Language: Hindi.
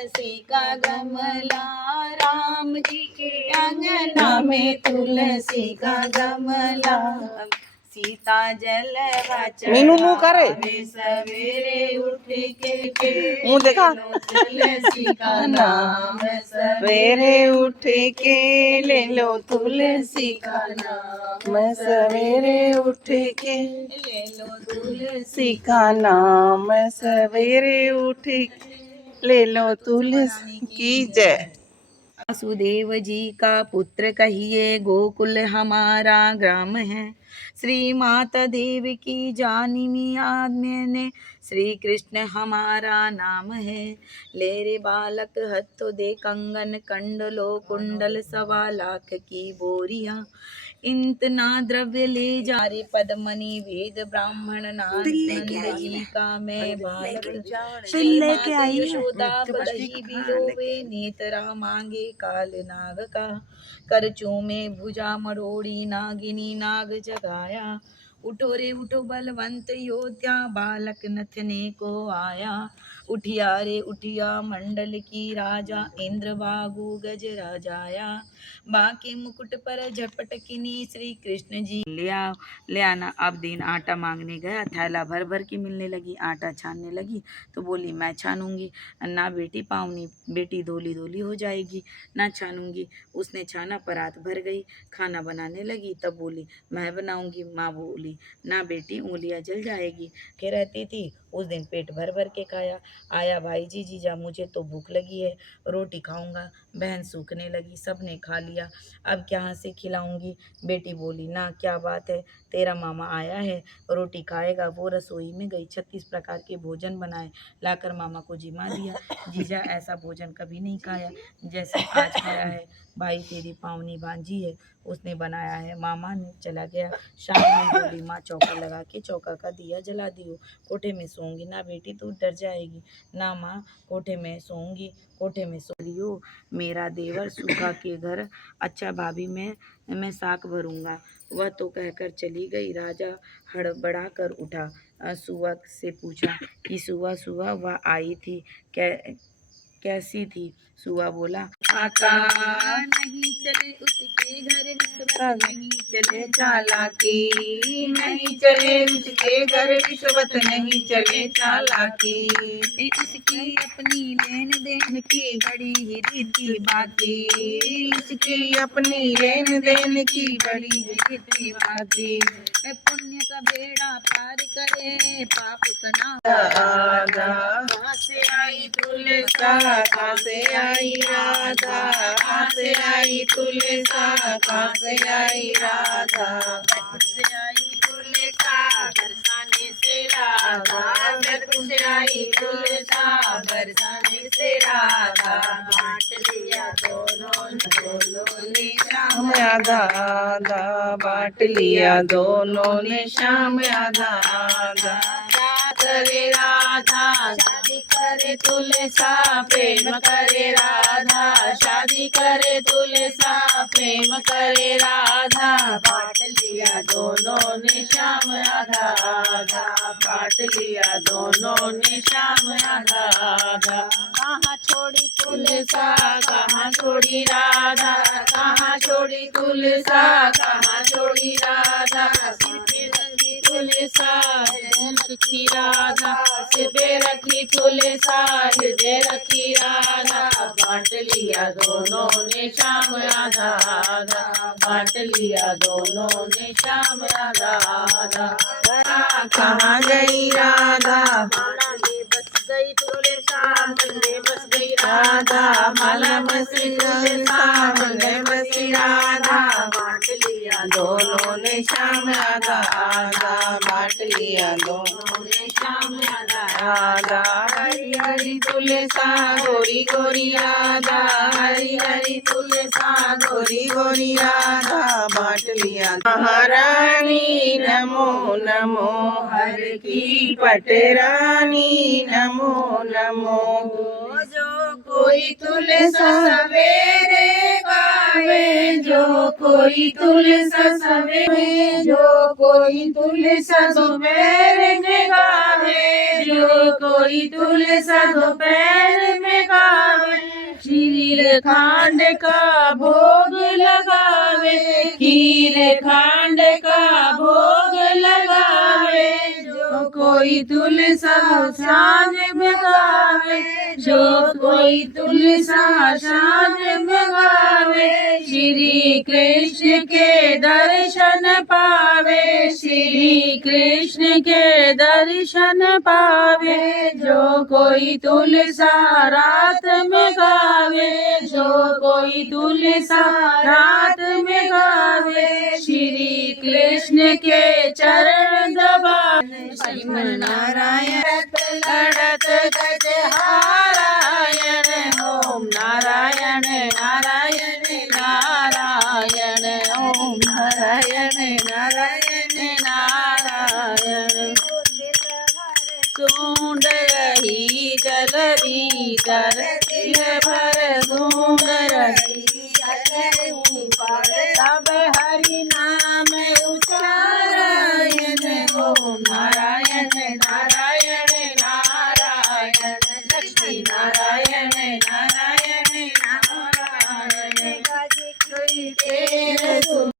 तुलसी का गमला, राम जी के अंगना में तुलसी का गमला। सीता जल मीनू मुंह करे सवेरे उठ के मुंह देखा तुलसी का नाम, सवेरे उठ के ले लो तुलसी का नाम, सवेरे उठ के ले लो तुलसी तुलसी का नाम, सवेरे उठ के ले लो तुलसी की जय। वासुदेव जी का पुत्र कहिए, गोकुल हमारा ग्राम है। श्री माता देव की जानी मियाद मैंने, श्री कृष्ण हमारा नाम है। ले रे बालक हथो दे कंगन, कंडलो कुंडल 1.25 लाख की बोरियां। इतना द्रव्य ले जा रे पद्मनी, वेद ब्राह्मण नाथ नंद जी का मैं बालक। श्री माता यशोदा बदही बिलोवे, नेतरा मांगे काल नाग का। कर चूमे भुजा मरोड़ी, नागिनी नाग जगाया। उठो रे उठो बलवंत योद्धा, बालक नथने को आया। उठिया रे उठिया मंडल की राजा, इंद्र बागु गज राजाया। बाके मुकुट पर झपटकिनी, श्री कृष्ण जी ले आना। अब दिन आटा मांगने गया, थैला भर भर के मिलने लगी। आटा छानने लगी तो बोली मैं छानूंगी। ना बेटी पाऊनी, बेटी धोली धोली हो जाएगी, ना छानूंगी। उसने छाना, परात भर गई। खाना बनाने लगी तब बोली मैं बनाऊंगी। माँ बोली ना बेटी, उंगलियां जल जाएगी। के रहती थी उस दिन पेट भर भर के खाया। आया भाई जी, जीजा मुझे तो भूख लगी है, रोटी खाऊंगा। बहन सूखने लगी, सबने खा लिया, अब कहाँ से खिलाऊंगी। बेटी बोली ना क्या बात है, तेरा मामा आया है, रोटी खाएगा। वो रसोई में गई, 36 प्रकार के भोजन बनाए, लाकर मामा को जिमा दिया। जीजा ऐसा भोजन कभी नहीं खाया जैसे आज खाया है। भाई तेरी पावनी भांजी है, उसने बनाया है। मामा ने चला गया। शाम में बोली माँ चौका लगा के चौका का दिया जला दियो, कोठे में सोऊंगी। ना बेटी तू डर जाएगी। ना माँ, कोठे में सोऊंगी, कोठे में सो लियो। मेरा देवर सूखा के घर, अच्छा भाभी मैं साक भरूंगा। वह तो कहकर चली गई। राजा हड़बड़ा कर उठा, सुआ से पूछा कि सुआ सुआ वह आई थी कैसी थी। सुआ बोला आका नहीं चले उसके घर, रिश्वत नहीं चले चालाकी। नहीं चले उसके घर, रिश्वत नहीं चले चालाकी। उसकी अपनी लेन देन की बड़ी ही रीति बाती, उसकी अपनी लेन देन की बड़ी ही रीति बाती। पुण्य का बेड़ा पार करे, पाप का नाम। कहाँ से आई तुलसा, कहाँ से आई राधा, कहाँ से आई तुलसा, कहाँ से आई राधा। कहाँ से आई तुलसा, बरसाने से राधा, घर से आई तुलसा, बरसाने से राधा। बांट लिया दोनों ने श्याम आधा आधा, बांट लिया दोनों ने श्याम आधा आधा। करे राधा, शादी करे तुलसा, प्रेम करे राधा, शादी करे तुलसा, प्रेम करे राधा। बांट लिया दोनों ने श्याम आधा आधा, बांट लिया दोनों ने श्याम आधा आधा। कहाँ छोड़ी तुलसा, कहाँ छोड़ी राधा, कहाँ छोड़ी तुलसा, कहाँ छोड़ी राधा। तुलसा रखी राधा, सिर पे रखी तुलसा, हृदय रखी राधा। बांट लिया दोनों ने श्याम आधा आधा, बांट लिया दोनों ने श्याम आधा आधा। कहाँ गई राधा, माला में बस गई तुलसा, मन में बस गई राधा माला बसी तुलसा, मन में बसी राधा। बांट लिया दोनों ने श्याम आधा आधा, बांट लिया दोनों ने श्याम आधा राधा। हरी हरी तुलसा, गोरी गोरी राधा, हरी हरी तुलसा, गोरी गोरी राधा। बांट लिया महारानी, नमो नमो हर की पटरानी, नमो नमो। जो कोई तुलसा सवेरे गावे, जो कोई तुलसा सवेरे, जो कोई तुलसा दोपहर में गावे, जो कोई तुलसा दोपहर में गावे। खांड का भोग लगावे, खीर खांड का भोग लगावे। जो कोई तुलसा साँझ में गावे, जो कोई तुलसा साँझ में गावे, श्री कृष्ण के दर्शन पावे, श्री कृष्ण के दर्शन पावे। जो कोई तुलसा रात में गावे, जो कोई तुलसा रात में गावे, श्री कृष्ण के चरण दबावे। श्रीमन नारायण लड़त गज हारायण, ओम नारायण नारायण नारायण, ओम नारायण नारायण नारायण। सूंड रही जल भीतर तिल